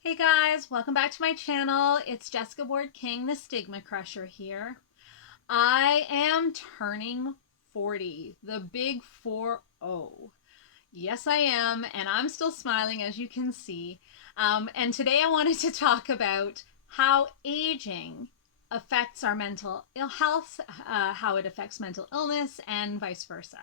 Hey guys, welcome back to my channel. It's Jessica Ward King, the StigmaCrusher here. I am turning 40, the big 4-0. Yes, I am, and I'm still smiling as you can see. And today I wanted to talk about how aging affects our mental health, how it affects mental illness, and vice versa.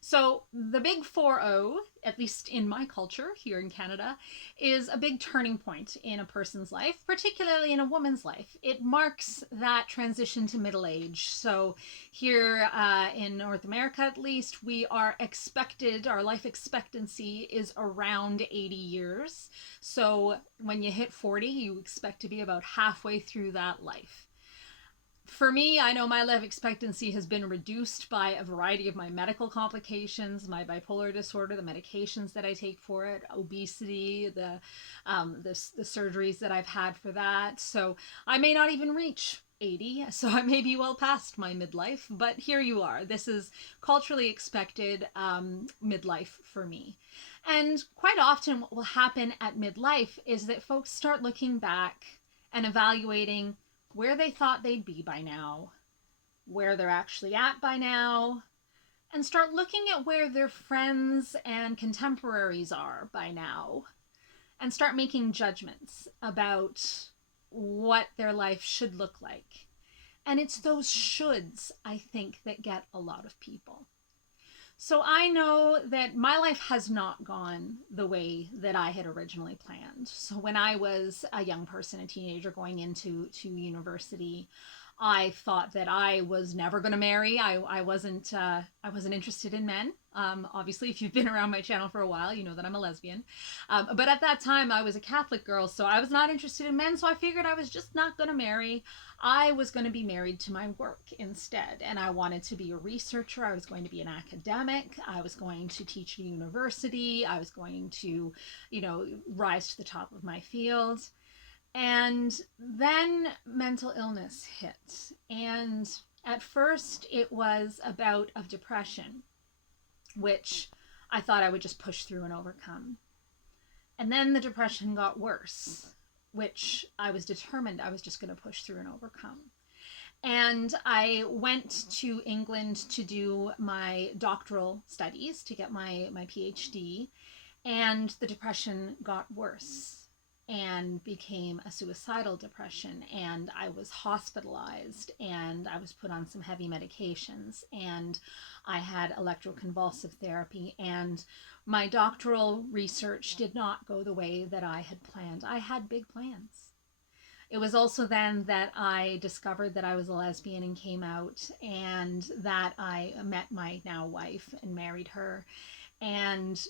So the big 4-0, at least in my culture here in Canada, is a big turning point in a person's life, particularly in a woman's life. It marks that transition to middle age. So here in North America, at least, we are expected, our life expectancy is around 80 years. So when you hit 40, you expect to be about halfway through that life. For me, I know my life expectancy has been reduced by a variety of my medical complications, my bipolar disorder, the medications that I take for it, obesity, the surgeries that I've had for that. So I may not even reach 80, so I may be well past my midlife, but here you are. This is culturally expected midlife for me. And quite often, what will happen at midlife is that folks start looking back and evaluating where they thought they'd be by now, where they're actually at by now, and start looking at where their friends and contemporaries are by now, and start making judgments about what their life should look like. And it's those shoulds, I think, that get a lot of people. So I know that my life has not gone the way that I had originally planned. So when I was a young person, a teenager going into university, I thought that I was never going to marry. I wasn't interested in men. Obviously, if you've been around my channel for a while, you know that I'm a lesbian. But at that time, I was a Catholic girl, so I was not interested in men. So I figured I was just not going to marry. I was going to be married to my work instead, and I wanted to be a researcher. I was going to be an academic. I was going to teach at a university. I was going to, rise to the top of my field. And then mental illness hit. And at first, it was a bout of depression, which I thought I would just push through and overcome. And then the depression got worse, which I was determined I was just going to push through and overcome. And I went to England to do my doctoral studies to get my PhD, and the depression got worse and became a suicidal depression, and I was hospitalized and I was put on some heavy medications, and I had electroconvulsive therapy, and my doctoral research did not go the way that I had planned. I had big plans. It was also then that I discovered that I was a lesbian and came out, and that I met my now wife and married her. And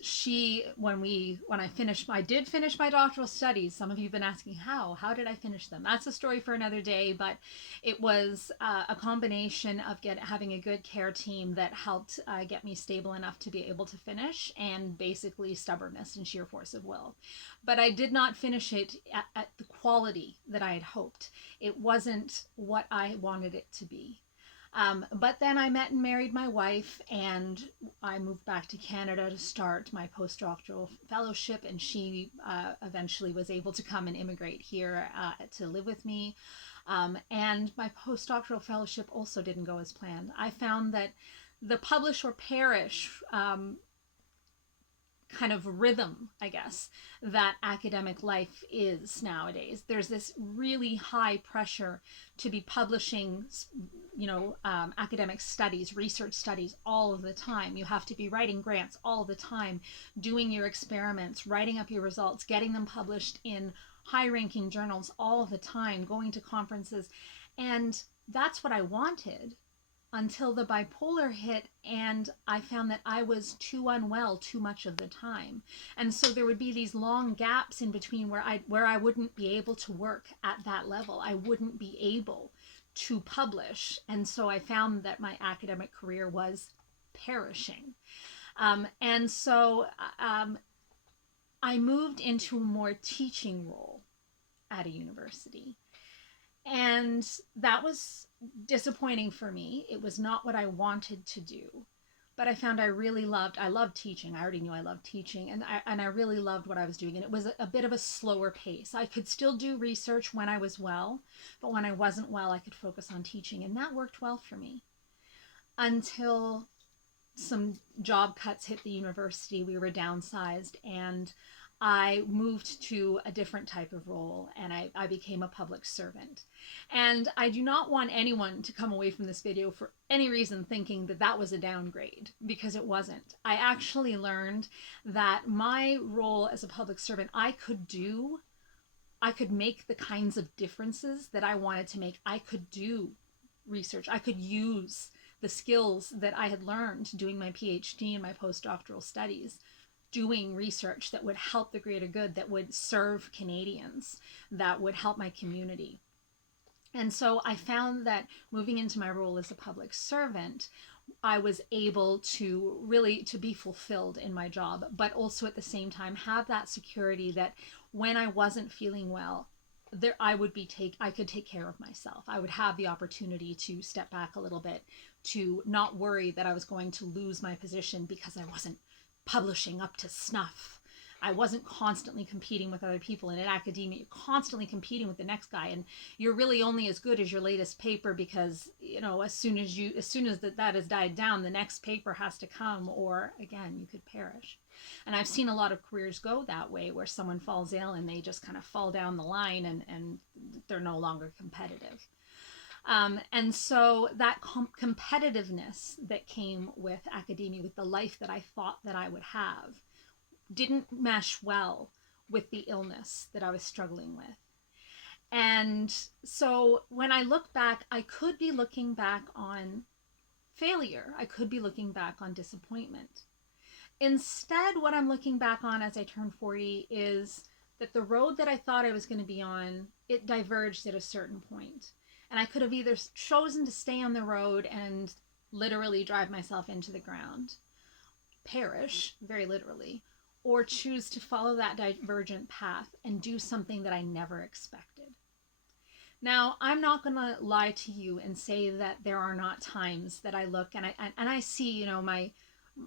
I did finish my doctoral studies. Some of you have been asking how did I finish them? That's a story for another day, but it was a combination of having a good care team that helped get me stable enough to be able to finish, and basically stubbornness and sheer force of will. But I did not finish it at the quality that I had hoped. It wasn't what I wanted it to be. But then I met and married my wife, and I moved back to Canada to start my postdoctoral fellowship, and she eventually was able to come and immigrate here to live with me. And my postdoctoral fellowship also didn't go as planned. I found that the publish or perish kind of rhythm, I guess, that academic life is nowadays. There's this really high pressure to be publishing, academic studies, research studies all of the time. You have to be writing grants all the time, doing your experiments, writing up your results, getting them published in high-ranking journals all the time, going to conferences. And that's what I wanted, until the bipolar hit, and I found that I was too unwell too much of the time. And so there would be these long gaps in between where I wouldn't be able to work at that level. I wouldn't be able to publish. And so I found that my academic career was perishing. And so I moved into a more teaching role at a university. And that was disappointing for me. It was not what I wanted to do. but I found I loved teaching. I already knew I loved teaching, and I really loved what I was doing. And it was a bit of a slower pace. I could still do research when I was well, but when I wasn't well, I could focus on teaching. And that worked well for me until some job cuts hit the university. We were downsized, and I moved to a different type of role, and I became a public servant. And I do not want anyone to come away from this video for any reason thinking that that was a downgrade, because it wasn't. I actually learned that my role as a public servant, I could make the kinds of differences that I wanted to make. I could do research. I could use the skills that I had learned doing my PhD and my postdoctoral studies, doing research that would help the greater good, that would serve Canadians, that would help my community. And so I found that moving into my role as a public servant, I was able to really to be fulfilled in my job, but also at the same time have that security that when I wasn't feeling well, I could take care of myself. I would have the opportunity to step back a little bit, to not worry that I was going to lose my position because I wasn't publishing up to snuff. I wasn't constantly competing with other people. And in academia, you're constantly competing with the next guy, and you're really only as good as your latest paper, because as soon as that has died down, the next paper has to come, or again, you could perish. And I've seen a lot of careers go that way, where someone falls ill and they just kind of fall down the line, and they're no longer competitive. And so that competitiveness that came with academia, with the life that I thought that I would have, didn't mesh well with the illness that I was struggling with. And so when I look back, I could be looking back on failure. I could be looking back on disappointment. Instead, what I'm looking back on as I turn 40 is that the road that I thought I was going to be on, it diverged at a certain point. And I could have either chosen to stay on the road and literally drive myself into the ground, perish, very literally, or choose to follow that divergent path and do something that I never expected. Now, I'm not going to lie to you and say that there are not times that I look and I see,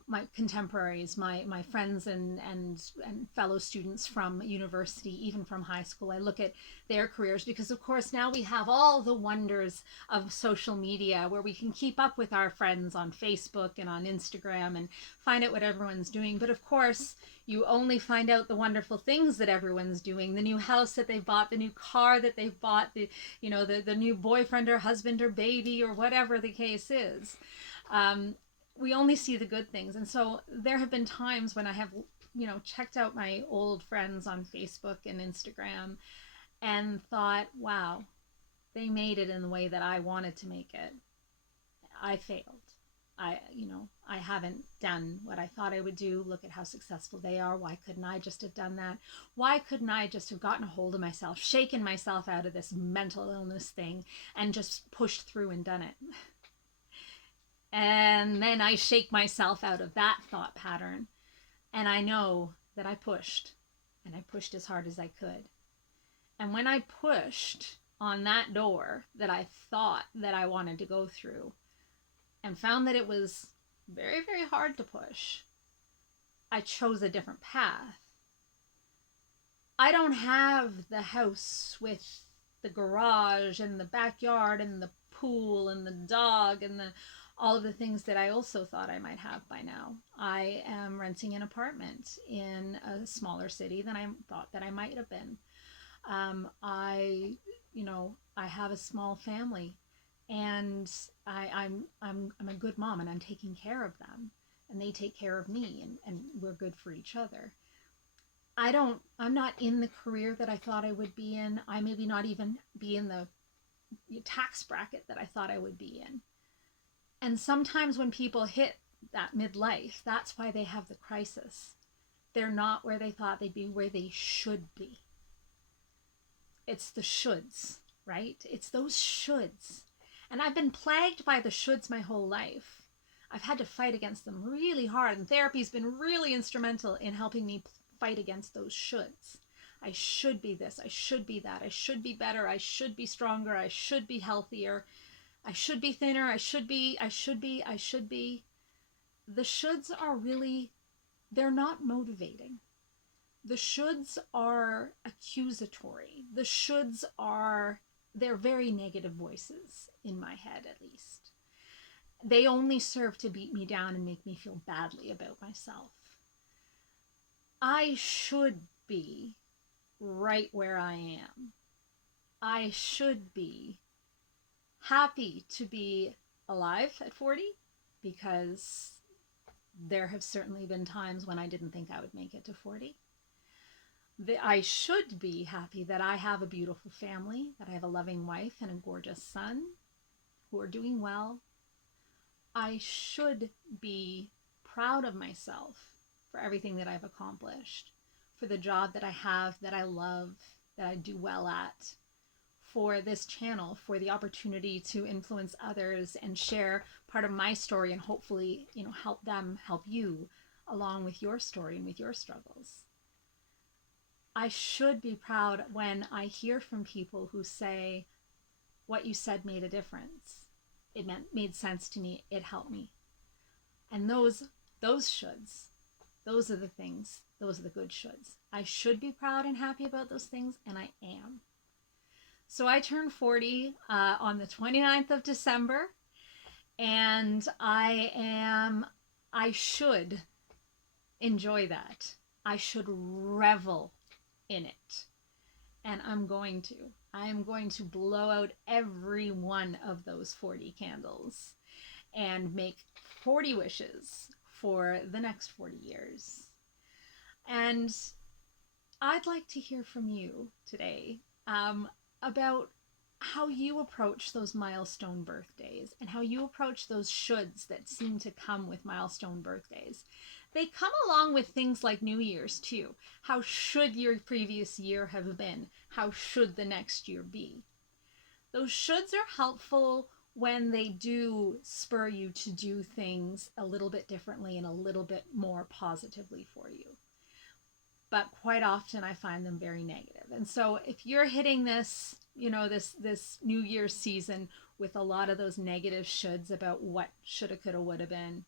my contemporaries, my friends and fellow students from university, even from high school. I look at their careers because, of course, now we have all the wonders of social media where we can keep up with our friends on Facebook and on Instagram and find out what everyone's doing. But of course, you only find out the wonderful things that everyone's doing, the new house that they bought, the new car that they've bought, the new boyfriend or husband or baby or whatever the case is. We only see the good things. And so there have been times when I have, checked out my old friends on Facebook and Instagram and thought, wow, they made it in the way that I wanted to make it. I failed. I haven't done what I thought I would do. Look at how successful they are. Why couldn't I just have done that? Why couldn't I just have gotten a hold of myself, shaken myself out of this mental illness thing, and just pushed through and done it? And then I shake myself out of that thought pattern. And I know that I pushed. And I pushed as hard as I could. And when I pushed on that door that I thought that I wanted to go through, and found that it was very, very hard to push, I chose a different path. I don't have the house with the garage and the backyard and the pool and the dog and all of the things that I also thought I might have by now. I am renting an apartment in a smaller city than I thought that I might have been. I have a small family, and I'm a good mom, and I'm taking care of them, and they take care of me, and we're good for each other. I'm not in the career that I thought I would be in. I maybe not even be in the tax bracket that I thought I would be in. And sometimes when people hit that midlife, that's why they have the crisis. They're not where they thought they'd be, where they should be. It's the shoulds, right? It's those shoulds. And I've been plagued by the shoulds my whole life. I've had to fight against them really hard, and therapy's been really instrumental in helping me fight against those shoulds. I should be this, I should be that, I should be better, I should be stronger, I should be healthier, I should be thinner, I should be. the shoulds are really, they're not motivating. The shoulds are accusatory. The shoulds are, they're very negative voices in my head, at least. They only serve to beat me down and make me feel badly about myself. I should be right where I am. I should be happy to be alive at 40, because there have certainly been times when I didn't think I would make it to 40. I should be happy that I have a beautiful family, that I have a loving wife and a gorgeous son who are doing well. I should be proud of myself for everything that I've accomplished, for the job that I have, that I love, that I do well at, for this channel, for the opportunity to influence others and share part of my story and hopefully, help them help you along with your story and with your struggles. I should be proud when I hear from people who say, what you said made a difference. It made sense to me. It helped me. And those shoulds, those are the things, those are the good shoulds. I should be proud and happy about those things, and I am. So I turned 40 on the 29th of December, and I should enjoy that. I should revel in it. And I'm going to blow out every one of those 40 candles and make 40 wishes for the next 40 years. And I'd like to hear from you today about how you approach those milestone birthdays and how you approach those shoulds that seem to come with milestone birthdays. They come along with things like New Year's too. How should your previous year have been? How should the next year be? Those shoulds are helpful when they do spur you to do things a little bit differently and a little bit more positively for you. But quite often I find them very negative. And so if you're hitting this, this New Year's season with a lot of those negative shoulds about what shoulda, coulda, woulda been,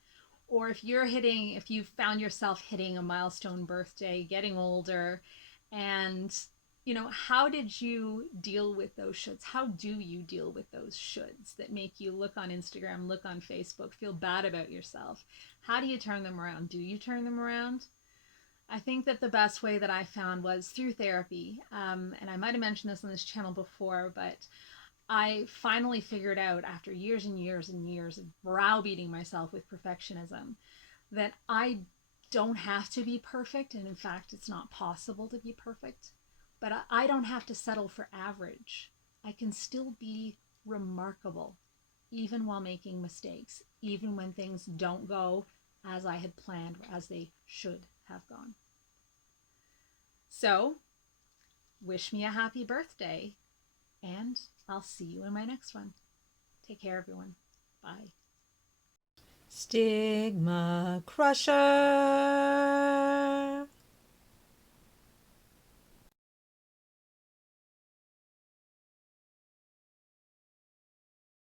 or if you found yourself hitting a milestone birthday, getting older, and, how did you deal with those shoulds? How do you deal with those shoulds that make you look on Instagram, look on Facebook, feel bad about yourself? How do you turn them around? Do you turn them around? I think that the best way that I found was through therapy. And I might have mentioned this on this channel before, but I finally figured out after years and years and years of browbeating myself with perfectionism that I don't have to be perfect. And in fact, it's not possible to be perfect. But I don't have to settle for average. I can still be remarkable, even while making mistakes, even when things don't go as I had planned or as they should have gone. So, wish me a happy birthday, and I'll see you in my next one. Take care, everyone. Bye. StigmaCrusher.